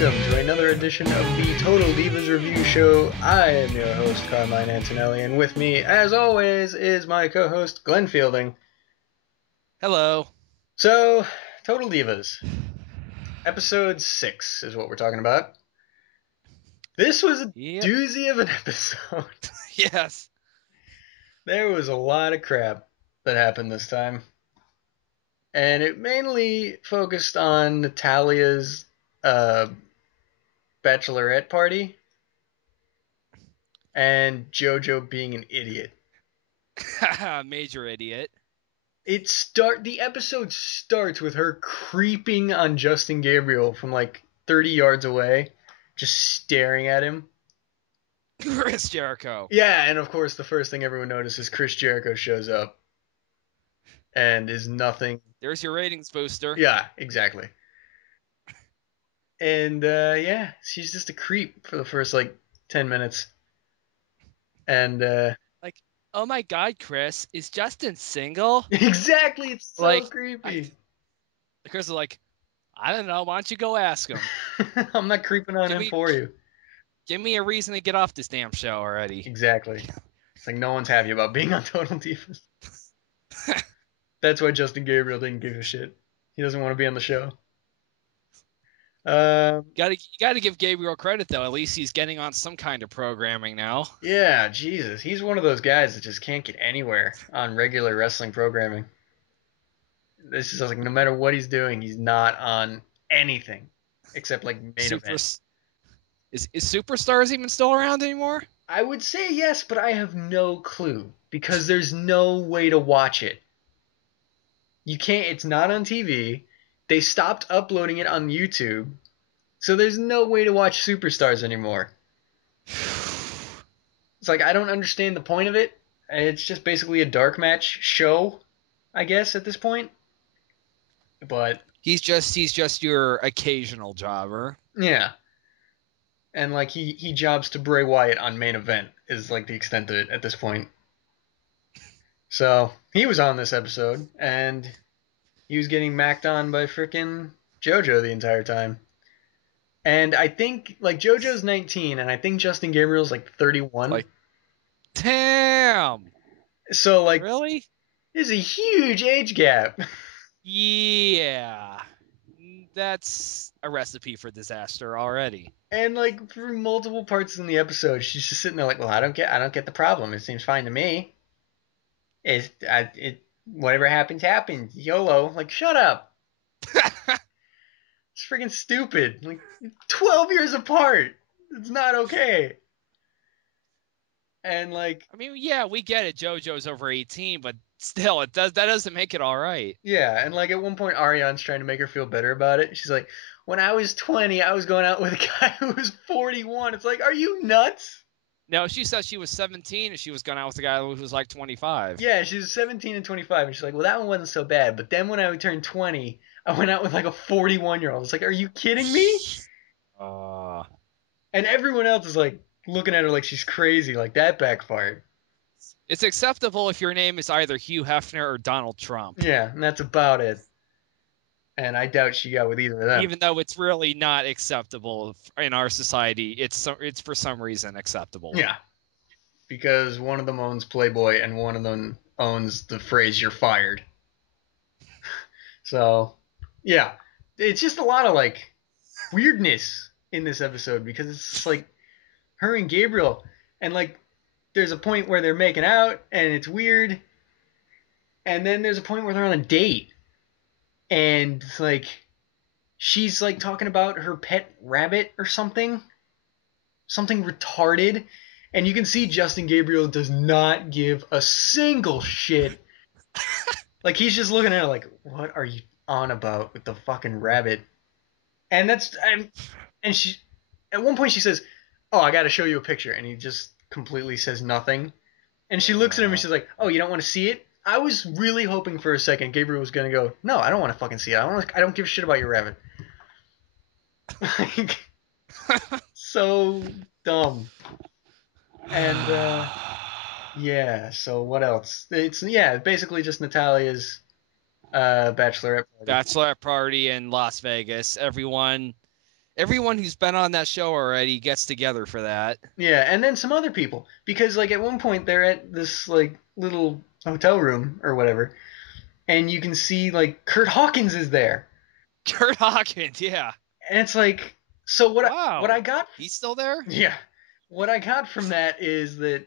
welcome to another edition of the Total Divas Review Show. I am your host, Carmine Antonelli, and with me, as always, is my co-host, Glenn Fielding. Hello. So, Total Divas. Episode 6 is what we're talking about. This was a doozy of an episode. Yes. There was a lot of crap that happened this time. And it mainly focused on Natalya's bachelorette party and JoJo being an idiot. Major idiot. The episode starts with her creeping on Justin Gabriel from like 30 yards away, just staring at him. Chris Jericho. Yeah, and of course the first thing everyone notices, Chris Jericho shows up and is nothing. There's your ratings booster. Yeah, exactly. And yeah, she's just a creep for the first like 10 minutes. And like, oh my God, Chris, is Justin single? Exactly, it's so like, creepy. Chris is like, I don't know, why don't you go ask him? I'm not creeping on him for you. Give me a reason to get off this damn show already. Exactly. It's like no one's happy about being on Total Divas. That's why Justin Gabriel didn't give a shit. He doesn't want to be on the show. You gotta give Gabriel credit though. At least he's getting on some kind of programming now. Yeah, Jesus, he's one of those guys that just can't get anywhere on regular wrestling programming. This is like no matter what he's doing, he's not on anything except like main event. Is Superstars even still around anymore? I would say yes, but I have no clue because there's no way to watch it. You can't. It's not on TV. They stopped uploading it on YouTube, so there's no way to watch Superstars anymore. It's like I don't understand the point of it. It's just basically a dark match show, I guess, at this point. But he's just your occasional jobber. Yeah. And like he jobs to Bray Wyatt on main event is like the extent of it at this point. So he was on this episode and he was getting macked on by frickin' JoJo the entire time. And I think like JoJo's 19 and I think Justin Gabriel's like 31. Like, damn. So like, really? There's a huge age gap. Yeah. That's a recipe for disaster already. And like for multiple parts in the episode, she's just sitting there like, well, I don't get the problem. It seems fine to me. Whatever happens, happens. YOLO. Like, shut up. It's freaking stupid. Like, 12 years apart. It's not okay. And like, I mean, yeah, we get it. JoJo's over 18, but still, that doesn't make it all right. Yeah, and like at one point, Ariane's trying to make her feel better about it. She's like, when I was 20, I was going out with a guy who was 41. It's like, are you nuts? No, she said she was 17 and she was going out with a guy who was like 25. Yeah, she was 17 and 25, and she's like, well, that one wasn't so bad. But then when I turned 20, I went out with like a 41-year-old. It's like, are you kidding me? And everyone else is like looking at her like she's crazy. Like that backfired. It's acceptable if your name is either Hugh Hefner or Donald Trump. Yeah, and that's about it. And I doubt she got with either of them. Even though it's really not acceptable in our society, it's for some reason acceptable. Yeah, because one of them owns Playboy and one of them owns the phrase "you're fired." So, yeah, it's just a lot of like weirdness in this episode because it's just, like her and Gabriel, and like there's a point where they're making out and it's weird, and then there's a point where they're on a date. And like she's like talking about her pet rabbit or something retarded, and you can see Justin Gabriel does not give a single shit. Like he's just looking at her like, what are you on about with the fucking rabbit? And she at one point she says, oh, I gotta show you a picture, and he just completely says nothing. And she looks at him and she's like, oh, you don't want to see it? I was really hoping for a second Gabriel was going to go, no, I don't want to fucking see it. I don't give a shit about your rabbit. Like, so dumb. And, yeah, so what else? It's, basically just Natalya's bachelorette party. Bachelorette party in Las Vegas. Everyone Everyone who's been on that show already gets together for that. Yeah, and then some other people. Because, like, at one point they're at this, like, little hotel room or whatever, and you can see, like, Kurt Hawkins is there. Kurt Hawkins, yeah. And it's like, so what I Wow. got, He's still there? yeah, what I got from that is that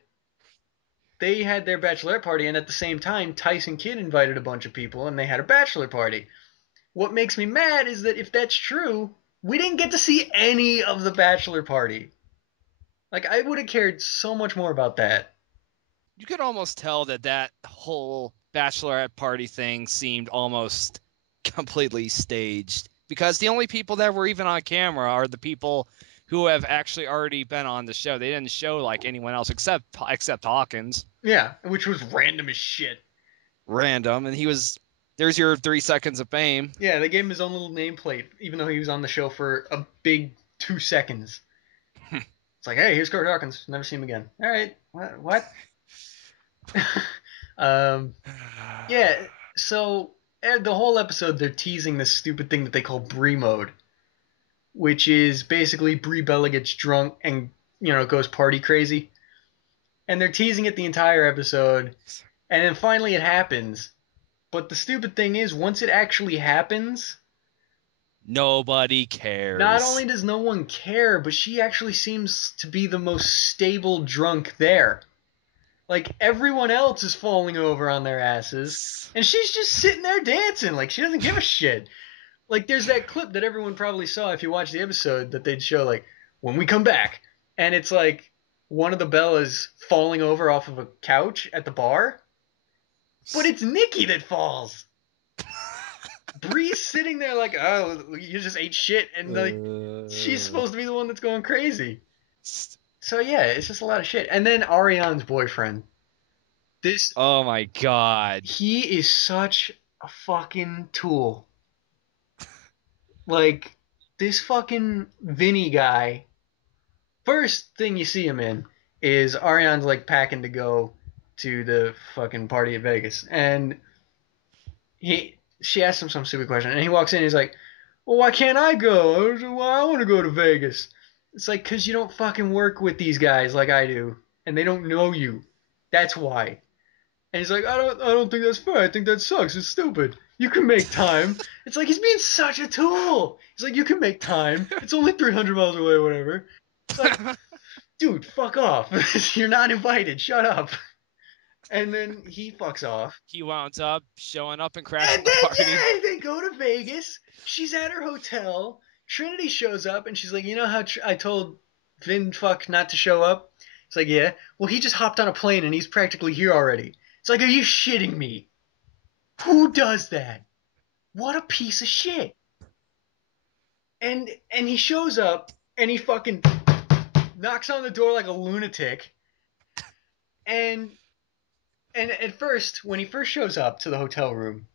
they had their bachelorette party, and at the same time, Tyson Kidd invited a bunch of people, and they had a bachelor party. What makes me mad is that if that's true, we didn't get to see any of the bachelor party. Like, I would have cared so much more about that. You could almost tell that whole bachelorette party thing seemed almost completely staged, because the only people that were even on camera are the people who have actually already been on the show. They didn't show like anyone else except Hawkins. Yeah, which was random as shit. Random, and there's your 3 seconds of fame. Yeah, they gave him his own little nameplate, even though he was on the show for a big 2 seconds. It's like, hey, here's Kurt Hawkins. Never see him again. All right, what? Yeah, so the whole episode they're teasing this stupid thing that they call Brie mode, which is basically Brie Bella gets drunk and goes party crazy, and they're teasing it the entire episode, and then finally it happens. But the stupid thing is, once it actually happens, Nobody cares. not only does no one care, but she actually seems to be the most stable drunk there. Like, everyone else is falling over on their asses, and she's just sitting there dancing like she doesn't give a shit. Like, there's that clip that everyone probably saw if you watch the episode that they'd show, like, when we come back, and it's like one of the Bellas falling over off of a couch at the bar, but it's Nikki that falls. Bree's sitting there like, oh, you just ate shit, and like she's supposed to be the one that's going crazy. So yeah, it's just a lot of shit. And then Ariane's boyfriend, Oh my god. he is such a fucking tool. Like, this fucking Vinny guy. First thing you see him in is Ariane's like packing to go to the fucking party at Vegas, and she asks him some stupid question, and he walks in and he's like, well, why can't I go? Well, I want to go to Vegas. It's like, because you don't fucking work with these guys like I do, and they don't know you. That's why. And he's like, I don't think that's fair. I think that sucks. It's stupid. You can make time. It's like, he's being such a tool. He's like, you can make time. It's only 300 miles away or whatever. It's like, dude, fuck off. You're not invited. Shut up. And then he fucks off. He wound up showing up and crashing And the then, party. yeah, they go to Vegas. She's at her hotel. Trinity shows up, and she's like, you know how I told Vin fuck not to show up? It's like, yeah. Well, he just hopped on a plane, and he's practically here already. It's like, are you shitting me? Who does that? What a piece of shit. And he shows up, and he fucking knocks on the door like a lunatic. And at first, when he first shows up to the hotel room,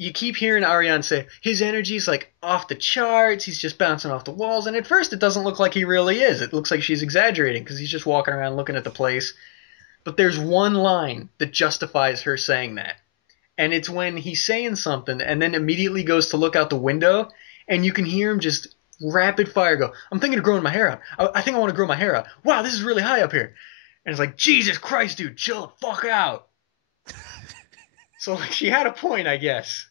you keep hearing Ariane say, his energy's like off the charts, he's just bouncing off the walls, and at first it doesn't look like he really is. It looks like she's exaggerating, because he's just walking around looking at the place. But there's one line that justifies her saying that. And it's when he's saying something, and then immediately goes to look out the window, and you can hear him just rapid fire go, I'm thinking of growing my hair out. I think I want to grow my hair out. Wow, this is really high up here. And it's like, Jesus Christ, dude, chill the fuck out. So like, she had a point, I guess.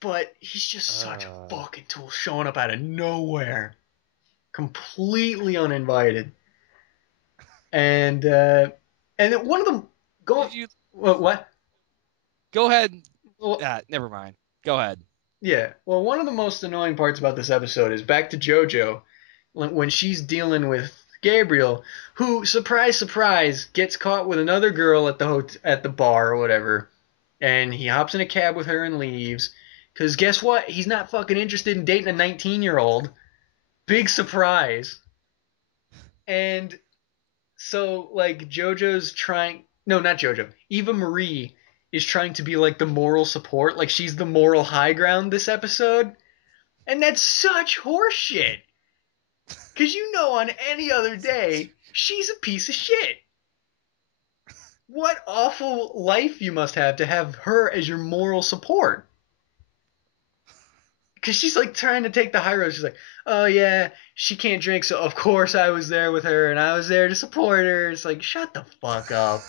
But he's just such a fucking tool, showing up out of nowhere. Completely uninvited. And one of them... What? Go ahead. Well, Never mind. Go ahead. Yeah. Well, one of the most annoying parts about this episode is back to JoJo, when she's dealing with Gabriel, who, surprise, surprise, gets caught with another girl at the bar or whatever, and he hops in a cab with her and leaves, because guess what? He's not fucking interested in dating a 19-year-old. Big surprise. And so, like, JoJo's trying... No, not JoJo. Eva Marie is trying to be, like, the moral support. Like, she's the moral high ground this episode. And that's such horseshit. Because on any other day, she's a piece of shit. What awful life you must have to have her as your moral support. Because she's like trying to take the high road. She's like, oh yeah, she can't drink, so of course I was there with her and I was there to support her. It's like, shut the fuck up.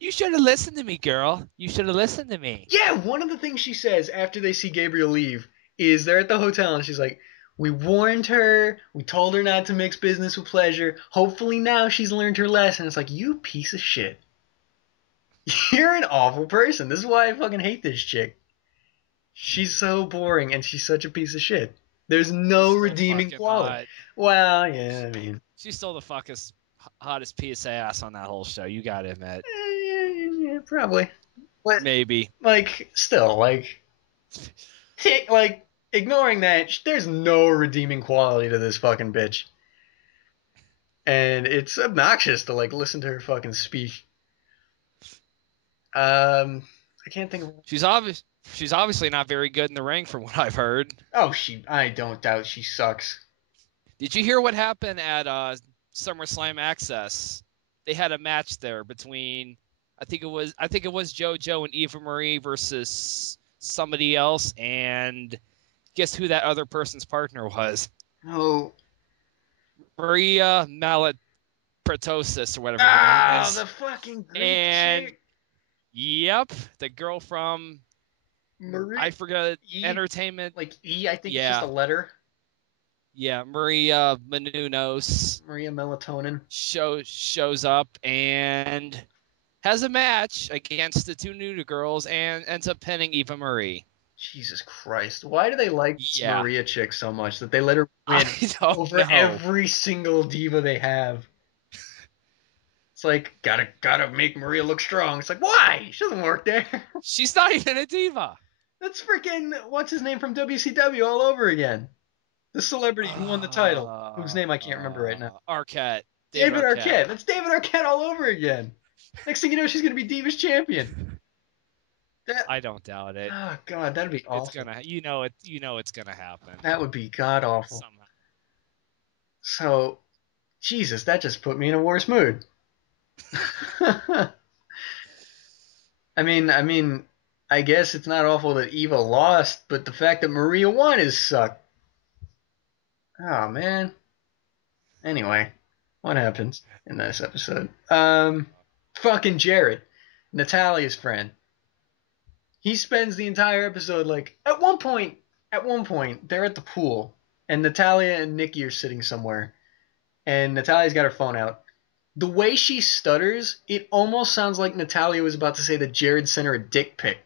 You should have listened to me, girl. You should have listened to me. Yeah, one of the things she says after they see Gabriel leave is they're at the hotel and she's like, we warned her, we told her not to mix business with pleasure. Hopefully now she's learned her lesson. It's like, you piece of shit. You're an awful person. This is why I fucking hate this chick. She's so boring and she's such a piece of shit. There's no redeeming quality. Hot. Well, yeah, I mean. She's still the hottest piece of ass on that whole show. You gotta admit. Yeah, probably. But, maybe. Like, still, like, ignoring that, there's no redeeming quality to this fucking bitch. And it's obnoxious to, like, listen to her fucking speak. I can't think of... She's obviously not very good in the ring from what I've heard. Oh, I don't doubt she sucks. Did you hear what happened at SummerSlam Access? They had a match there between I think it was JoJo and Eva Marie versus somebody else, and guess who that other person's partner was? Oh, Maria Malapetosis or whatever her name is. The fucking Greek chick. Yep, the girl from I forgot Entertainment. Like E, I think it's just a letter. Yeah, Maria Menounos. Maria Melatonin. Shows up and has a match against the two new girls and ends up pinning Eva Marie. Jesus Christ. Why do they like Maria chick so much that they let her win over every single diva they have? It's like, gotta make Maria look strong. It's like, why? She doesn't work there. She's not even a diva. That's freaking, what's his name from WCW all over again. The celebrity who won the title, whose name I can't remember right now. Arquette. David Arquette. That's David Arquette all over again. Next thing you know, she's going to be Divas champion. I don't doubt it. Oh, God, that'd be awful. It's gonna, you know it's going to happen. That would be god-awful. Somehow. So, Jesus, that just put me in a worse mood. I mean, I guess it's not awful that Eva lost, but the fact that Maria won is suck. Oh, man. Anyway, what happens in this episode? Fucking Jared, Natalya's friend. He spends the entire episode, like, at one point, they're at the pool, and Natalya and Nikki are sitting somewhere, and Natalya's got her phone out. The way she stutters, it almost sounds like Natalya was about to say that Jared sent her a dick pic.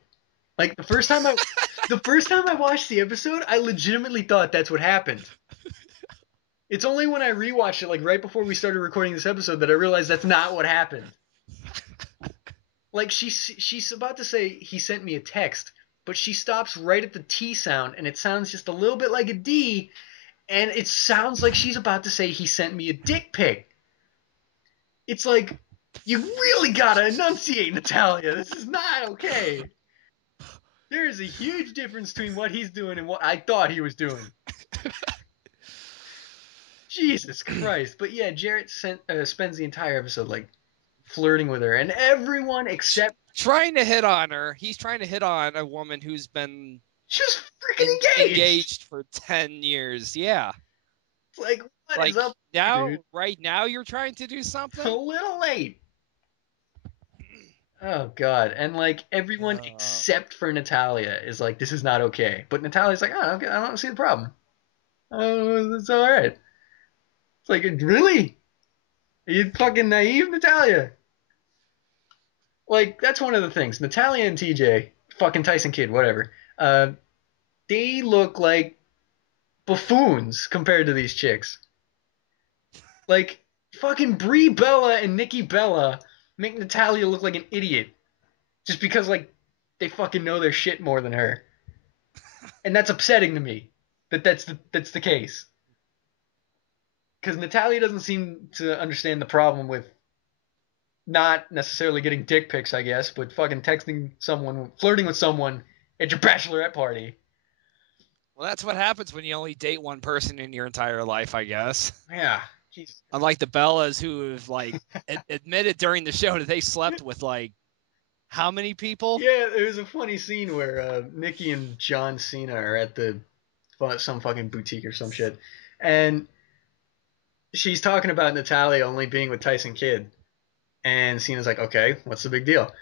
Like, the first time I watched the episode, I legitimately thought that's what happened. It's only when I rewatched it, like, right before we started recording this episode, that I realized that's not what happened. Like, she's about to say, he sent me a text, but she stops right at the T sound, and it sounds just a little bit like a D, and it sounds like she's about to say, he sent me a dick pic. It's like, you really gotta enunciate, Natalya. This is not okay. There is a huge difference between what he's doing and what I thought he was doing. Jesus Christ. But yeah, Jarrett spends the entire episode, like, flirting with her. And everyone except... Trying to hit on her. He's trying to hit on a woman who's been... She's freaking engaged for 10 years. Yeah. It's like, what is up, now, dude? right now you're trying to do something? A little late. Oh, God. And, like, everyone except for Natalya is like, this is not okay. But Natalya's like, oh, okay, I don't see the problem. Oh, it's all right. It's like, really? Are you fucking naive, Natalya? Like, that's one of the things. Natalya and TJ, fucking Tyson Kidd, whatever, they look like buffoons compared to these chicks. Like, fucking Brie Bella and Nikki Bella make Natalya look like an idiot. Just because, like, they fucking know their shit more than her. And that's upsetting to me. That's the case. Because Natalya doesn't seem to understand the problem with not necessarily getting dick pics, I guess, but fucking texting someone, flirting with someone at your bachelorette party. Well, that's what happens when you only date one person in your entire life, I guess. Yeah. Jeez. Unlike the Bellas, who have, like, admitted during the show that they slept with, like, How many people? Yeah, there was a funny scene where Nikki and John Cena are at some fucking boutique or some shit, and she's talking about Natalya only being with Tyson Kidd, and Cena's like, okay, what's the big deal?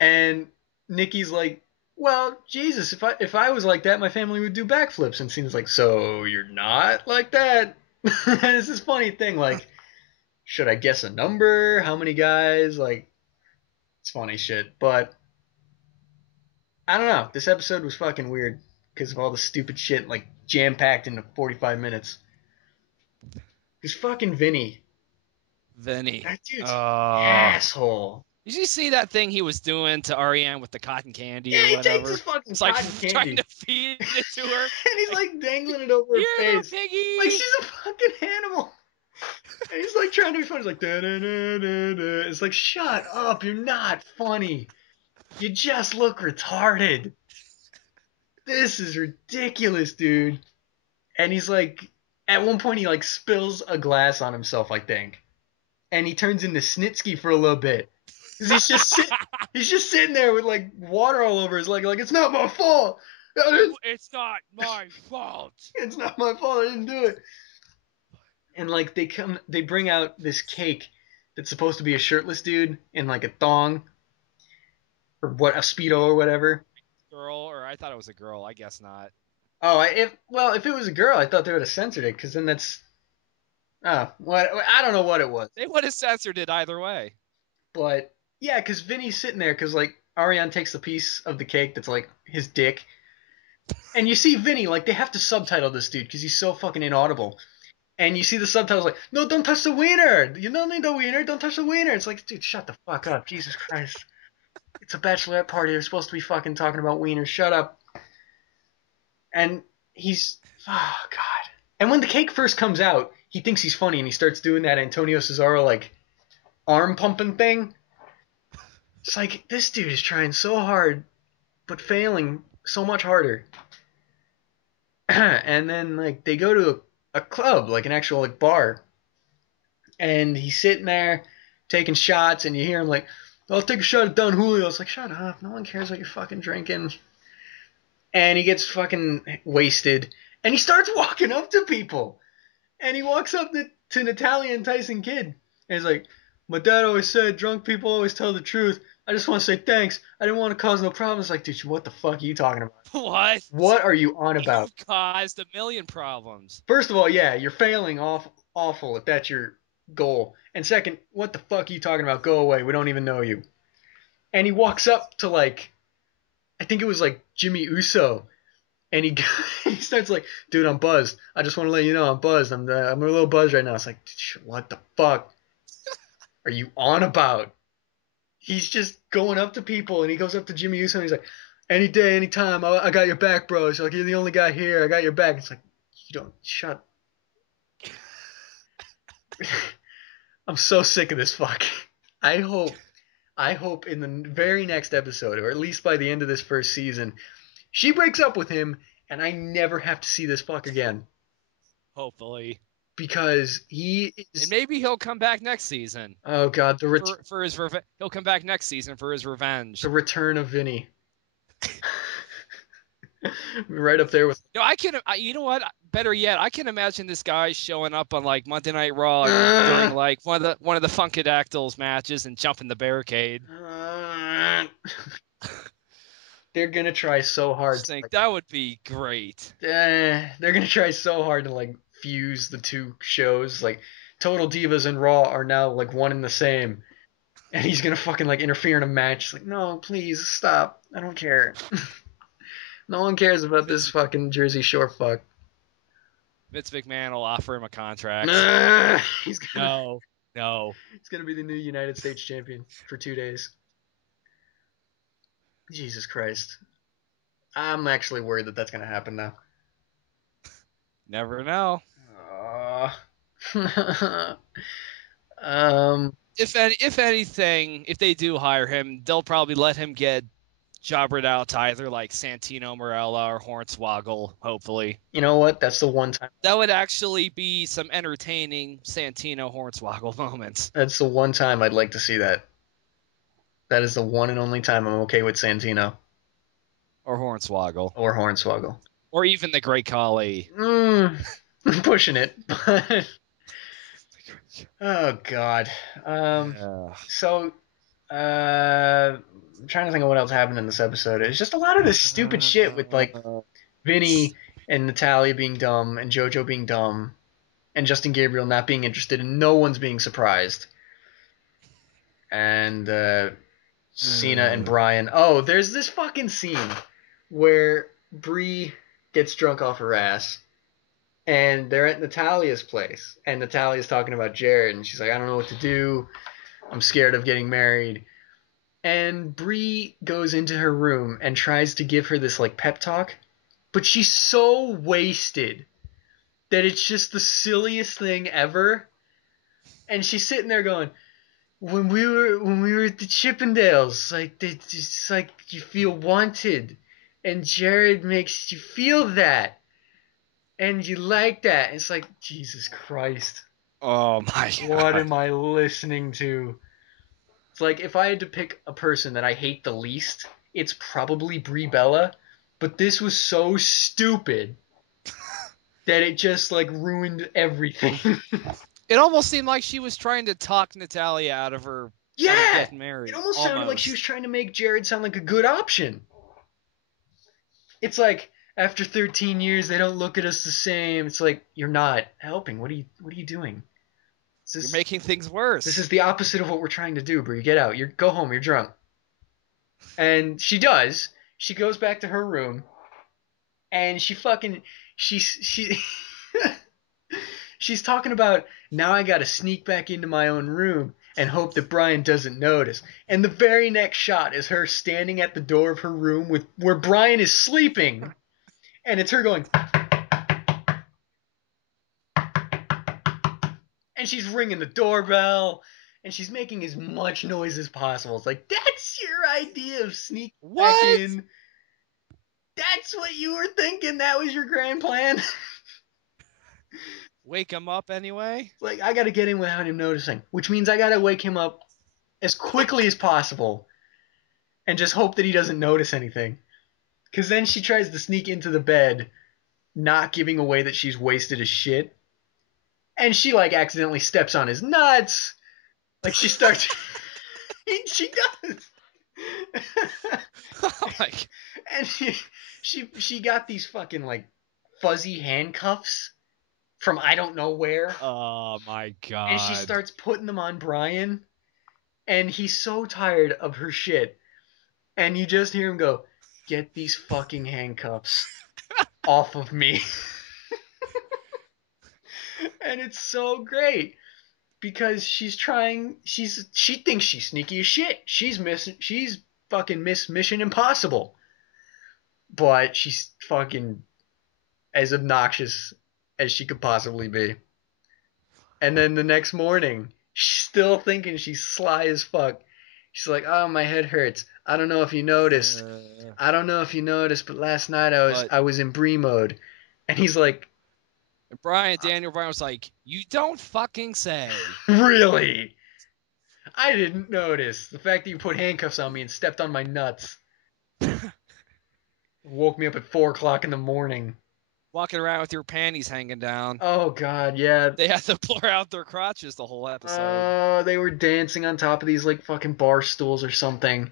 And Nikki's like, well, Jesus, if I was like that, my family would do backflips. And Cena's like, so you're not like that? And it's this funny thing, like, should I guess a number? How many guys? Like, it's funny shit. But I don't know. This episode was fucking weird because of all the stupid shit, like, jam packed into 45 minutes. Because fucking Vinny, Vinny. that dude's an Oh. asshole. Did you see that thing he was doing to Ariane with the cotton candy Yeah, or he takes whatever? his fucking It's like cotton trying candy to feed it to her. and he's Like, like dangling it over her here, little face. Like piggy. she's a fucking animal. And he's like trying to be funny. He's like, da, da, da, da, da. It's like, shut up. You're not funny. You just look retarded. This is ridiculous, dude. And he's like, at one point, he like spills a glass on himself, I think. And he turns into Snitsky for a little bit. Because he's just sitting there with like water all over his leg. Like, it's not my fault. It's not my fault. It's not my fault. I didn't do it. And like they bring out this cake that's supposed to be a shirtless dude in like a thong or what, a speedo or whatever. Girl, or I thought it was a girl. I guess not. Oh, if it was a girl, I thought they would have censored it because then that's what, I don't know what it was, They would have censored it either way. but yeah, because Vinny's sitting there because like Ariane takes the piece of the cake that's like his dick, and you see Vinny like they have to subtitle this dude because he's so fucking inaudible. And you see the subtitles like, no, don't touch the wiener. You don't need the wiener. Don't touch the wiener. It's like, dude, shut the fuck up. Jesus Christ. It's a bachelorette party. They're supposed to be fucking talking about wieners. Shut up. And oh, God. And when the cake first comes out, he thinks he's funny and he starts doing that Antonio Cesaro, like, arm pumping thing. It's like, this dude is trying so hard, but failing so much harder. And then, like, they go to a club, like an actual like bar, and he's sitting there taking shots, and you hear him like, I'll take a shot at Don Julio. It's like, shut up, no one cares what you're fucking drinking. And he gets fucking wasted, and he starts walking up to people, and he walks up to Natalya and Tyson Kidd, and he's like, my dad always said drunk people always tell the truth. I just want to say thanks. I didn't want to cause no problems. Like, dude, what the fuck are you talking about? What? What are you on about? You've caused a million problems. First of all, yeah, you're failing awful if that's your goal. And second, what the fuck are you talking about? Go away. We don't even know you. And he walks up to like, I think it was like Jimmy Uso, and he he starts like, dude, I'm buzzed. I just want to let you know I'm buzzed. I'm a little buzzed right now. It's like, what the fuck are you on about? He's just going up to people, and he goes up to Jimmy Uso, and he's like, any day, anytime, I got your back, bro. He's like, you're the only guy here. I got your back. It's like, you don't shut. I'm so sick of this fuck. I hope in the very next episode, or at least by the end of this first season, she breaks up with him, and I never have to see this fuck again. Hopefully. Because he is. And maybe he'll come back next season. Oh God, for his revenge. He'll come back next season for his revenge. The return of Vinny. Right up there with. No, you know what? Better yet, I can imagine this guy showing up on like Monday Night Raw during like one of the Funkadactyls matches and jumping the barricade. They're gonna try so hard. That would be great. They're gonna try so hard to like fuse the two shows. Like Total Divas and Raw are now like one and the same, and he's gonna fucking like interfere in a match. It's like, no, please stop. I don't care. No one cares about this fucking Jersey Shore fuck. Vince McMahon will offer him a contract. No. He's gonna be the new United States champion for 2 days. Jesus Christ. I'm actually worried that that's gonna happen now. Never know. If anything, if they do hire him, they'll probably let him get jobbered out to either like Santino Marella or Hornswoggle, hopefully. You know what? That's the one time. That would actually be some entertaining Santino Hornswoggle moments. That's the one time I'd like to see that. That is the one and only time I'm okay with Santino Or Hornswoggle. or Hornswoggle. Or even the Great Khali. I'm pushing it, but oh god. Yeah. So I'm trying to think of what else happened in this episode. It's just a lot of this stupid shit with like Vinny and Natalya being dumb and JoJo being dumb and Justin Gabriel not being interested and no one's being surprised. And Cena and Bryan. Oh, there's this fucking scene where Brie gets drunk off her ass and they're at Natalya's place and Natalya's talking about Jared and she's like, I don't know what to do. I'm scared of getting married. And Brie goes into her room and tries to give her this like pep talk, but she's so wasted that it's just the silliest thing ever. And she's sitting there going, when we were at the Chippendales, like it's like you feel wanted, and Jared makes you feel that, and you like that. And it's like Jesus Christ, Oh my god. what am I listening to? It's like if I had to pick a person that I hate the least, it's probably Brie Bella, but this was so stupid that it just like ruined everything. It almost seemed like she was trying to talk Natalya out of her Yeah, getting married. it almost sounded like she was trying to make Jared sound like a good option. It's like after 13 years they don't look at us the same. It's like you're not helping. What are you doing? You're making things worse. This is the opposite of what we're trying to do, Brie. Get out. Go home. You're drunk. And she does. She goes back to her room, and she she's talking about now I got to sneak back into my own room and hope that Bryan doesn't notice. And the very next shot is her standing at the door of her room where Bryan is sleeping, and it's her going, and she's ringing the doorbell, and she's making as much noise as possible. It's like, that's your idea of sneaking back in? That's what you were thinking? That was your grand plan? Wake him up anyway? It's like, I gotta get in without him noticing, which means I gotta wake him up as quickly as possible and just hope that he doesn't notice anything. Because then she tries to sneak into the bed, not giving away that she's wasted as shit. And she, like, accidentally steps on his nuts. Like, she starts... she does. Like, and she got these fucking, like, fuzzy handcuffs from I don't know where. Oh, my God. And she starts putting them on Bryan. And he's so tired of her shit. And you just hear him go, get these fucking handcuffs off of me. And it's so great because she thinks she's sneaky as shit. She's fucking Miss Mission Impossible. But she's fucking as obnoxious as she could possibly be. And then the next morning, she's still thinking she's sly as fuck. She's like, oh, my head hurts. I don't know if you noticed. But last night I was in Brie mode. And he's like, Daniel Bryan was like, you don't fucking say. Really? I didn't notice. The fact that you put handcuffs on me and stepped on my nuts woke me up at 4 o'clock in the morning. Walking around with your panties hanging down. Oh, God, yeah. They had to blur out their crotches the whole episode. Oh, they were dancing on top of these, like, fucking bar stools or something.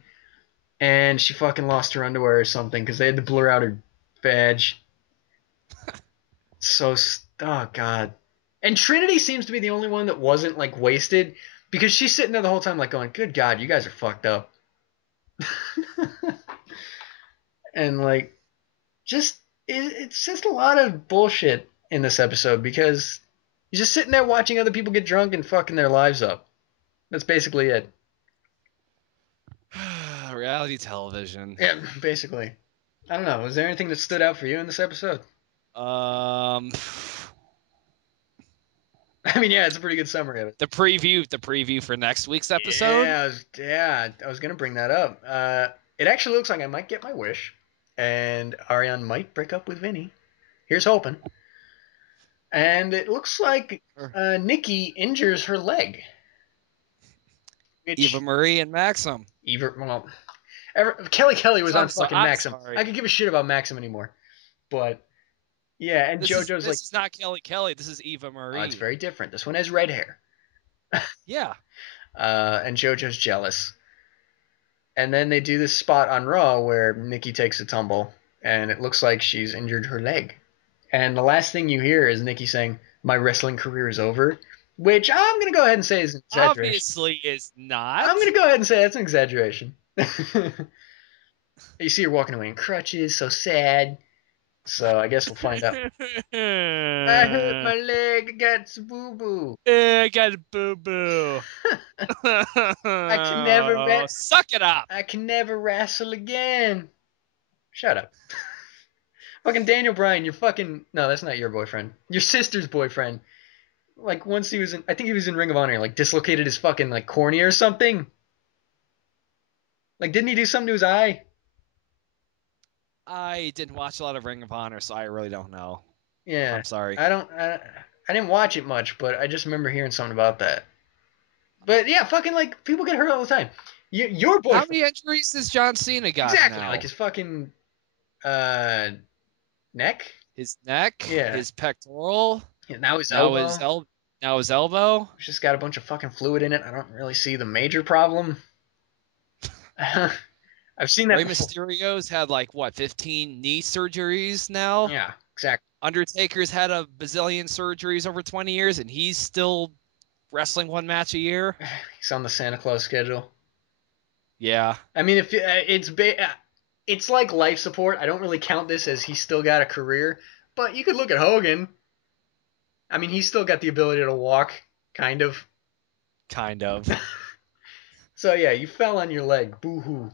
And she fucking lost her underwear or something because they had to blur out her vag. Oh, God. And Trinity seems to be the only one that wasn't, like, wasted because she's sitting there the whole time, like, going, good God, you guys are fucked up. And, like, it's just a lot of bullshit in this episode because you're just sitting there watching other people get drunk and fucking their lives up. That's basically it. Reality television. Yeah, basically. I don't know. Was there anything that stood out for you in this episode? I mean, yeah, it's a pretty good summary of it. The preview for next week's episode. Yeah, I was gonna bring that up. It actually looks like I might get my wish, and Ariane might break up with Vinny. Here's hoping. And it looks like Nikki injures her leg. which Eva Marie and Maxim. Kelly was on fucking I'm Maxim. sorry. I could give a shit about Maxim anymore, but yeah, and This JoJo's is not Kelly. This is Eva Marie. it's very different. This one has red hair. Yeah. And JoJo's jealous. And then they do this spot on Raw where Nikki takes a tumble, and it looks like she's injured her leg. And the last thing you hear is Nikki saying, "My wrestling career is over," which I'm going to go ahead and say is an exaggeration. Obviously is not. I'm going to go ahead and say that's an exaggeration. You see her walking away in crutches, so sad. So I guess we'll find out. I hurt my leg, I got some boo-boo. I got a boo-boo. I can never suck it up. I can never wrestle again. Shut up. Fucking Daniel Bryan, you're fucking... No, that's not your boyfriend. Your sister's boyfriend. Like, once he was in... I think he was in Ring of Honor, like, dislocated his fucking, like, cornea or something. Like, didn't he do something to his eye? I didn't watch a lot of Ring of Honor, so I really don't know. Yeah. I'm sorry. I didn't watch it much, but I just remember hearing something about that. But, yeah, fucking, like, people get hurt all the time. Your boyfriend... How many injuries does John Cena got Exactly. now? Like, his fucking... neck? His neck, Yeah. his pectoral. Yeah, now his elbow. Now his elbow. It's just got a bunch of fucking fluid in it. I don't really see the major problem. I've seen that Rey before. Mysterio's had like what 15 knee surgeries now. Yeah, exactly. Undertaker's had a bazillion surgeries over 20 years, and he's still wrestling one match a year. He's on the Santa Claus schedule. Yeah. I mean, if it's like life support. I don't really count this as he's still got a career, but you could look at Hogan. I mean, he's still got the ability to walk, kind of. Kind of. So yeah, you fell on your leg. Boo-hoo.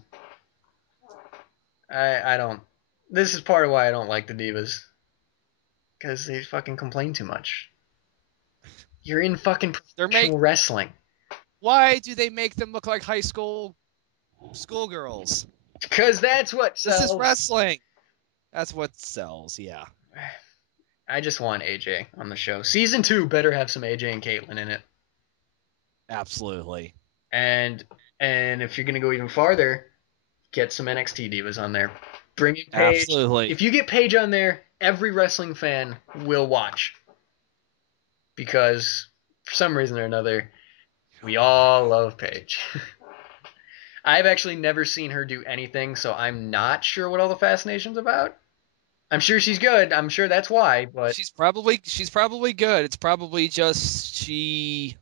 I don't. This is part of why I don't like the Divas. Because they fucking complain too much. You're in fucking professional wrestling. Why do they make them look like high schoolgirls? Because that's what sells. This is wrestling. That's what sells, yeah. I just want AJ on the show. Season 2 better have some AJ and Caitlyn in it. Absolutely. And if you're going to go even farther, get some NXT Divas on there. Bring in Paige. Absolutely. If you get Paige on there, every wrestling fan will watch. Because for some reason or another, we all love Paige. I've actually never seen her do anything, so I'm not sure what all the fascination's about. I'm sure she's good. I'm sure that's why, but she's probably good. It's probably just she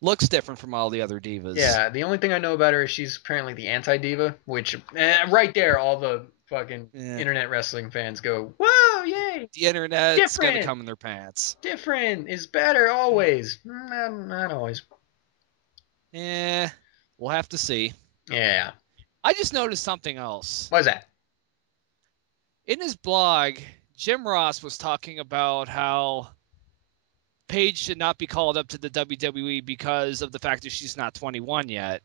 looks different from all the other divas. Yeah, the only thing I know about her is she's apparently the anti-diva, which right there, all the fucking internet wrestling fans go, "Whoa, yay!" The internet's gonna come in their pants. Different is better always. Not always. Yeah, we'll have to see. Yeah. I just noticed something else. What is that? In his blog, Jim Ross was talking about how Paige should not be called up to the WWE because of the fact that she's not 21 yet.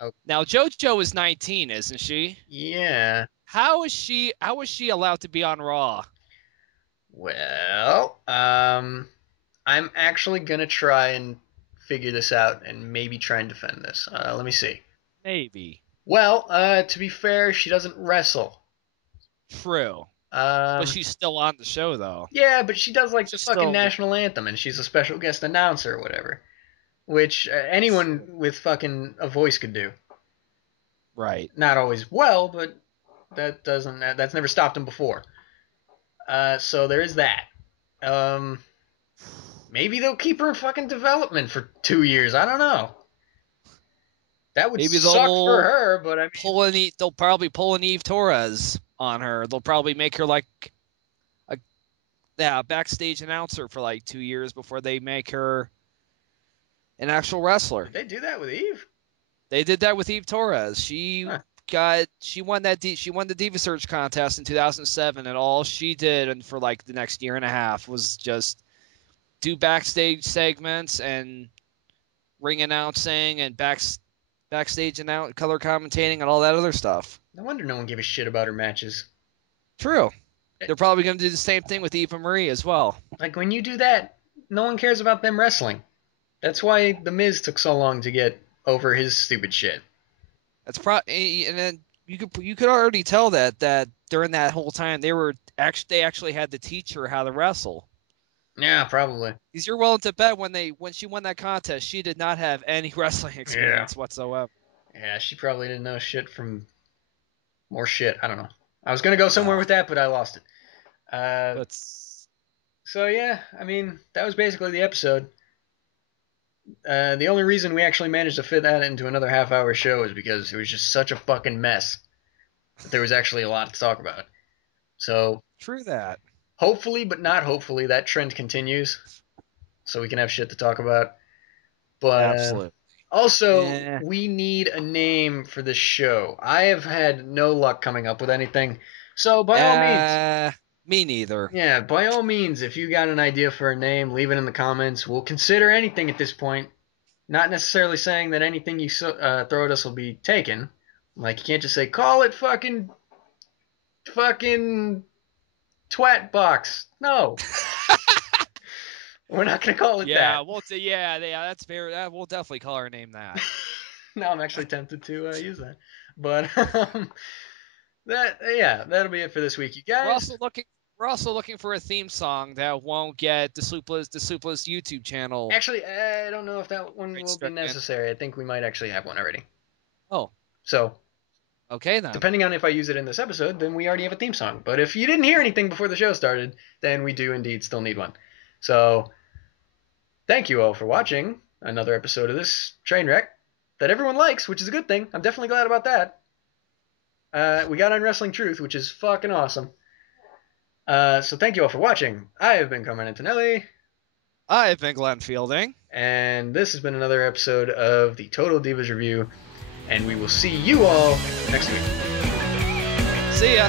Oh. Now JoJo is 19, isn't she? Yeah. How is she allowed to be on Raw? Well, I'm actually gonna try and figure this out and maybe try and defend this. Let me see. Maybe. Well, to be fair, she doesn't wrestle. True. But she's still on the show, though. Yeah, but she does like the fucking national anthem, and she's a special guest announcer or whatever, which anyone with fucking a voice could do. Right. Not always well, but that's never stopped him before. So there is that. Maybe they'll keep her in fucking development for 2 years. I don't know. That would suck for her, but I mean... they'll probably pull an Eve Torres on her. They'll probably make her like a backstage announcer for like 2 years before they make her an actual wrestler. Did they do that with Eve? They did that with Eve Torres. She won the Diva Search contest in 2007, and all she did for like the next year and a half was just do backstage segments and ring announcing and backstage color commentating and all that other stuff. No wonder no one gave a shit about her matches. True. They're probably going to do the same thing with Eva Marie as well. Like, when you do that, no one cares about them wrestling. That's why The Miz took so long to get over his stupid shit. That's probably, and then you could already tell that during that whole time they actually had to teach her how to wrestle. Yeah, probably. Because you're willing to bet when she won that contest, she did not have any wrestling experience whatsoever. Yeah, she probably didn't know shit from more shit. I don't know. I was gonna go somewhere No, with that, but I lost it. but So yeah, I mean that was basically the episode. The only reason we actually managed to fit that into another half-hour show is because it was just such a fucking mess that there was actually a lot to talk about. So true that. hopefully, but not hopefully, that trend continues, so we can have shit to talk about. But Absolutely. also, Yeah. we need a name for this show. I have had no luck coming up with anything. So by all means, Me neither. yeah, by all means, if you got an idea for a name, leave it in the comments. We'll consider anything at this point. Not necessarily saying that anything you throw at us will be taken. Like, you can't just say, call it fucking twat box. No. We're not going to call it that. That's very. We'll definitely call our name that. Now I'm actually tempted to use that. But, that'll be it for this week, you guys. We're also looking for a theme song that won't get the Soupless YouTube channel. Actually, I don't know if that one will be necessary. I think we might actually have one already. Oh. So. Okay, then. Depending on if I use it in this episode, then we already have a theme song. But if you didn't hear anything before the show started, then we do indeed still need one. So, thank you all for watching another episode of this train wreck that everyone likes, which is a good thing. I'm definitely glad about that. We got on Wrestling Truth, which is fucking awesome. So thank you all for watching. I have been Carmine Antonelli. I have been Glenn Fielding. And this has been another episode of the Total Divas Review. And we will see you all next week. See ya.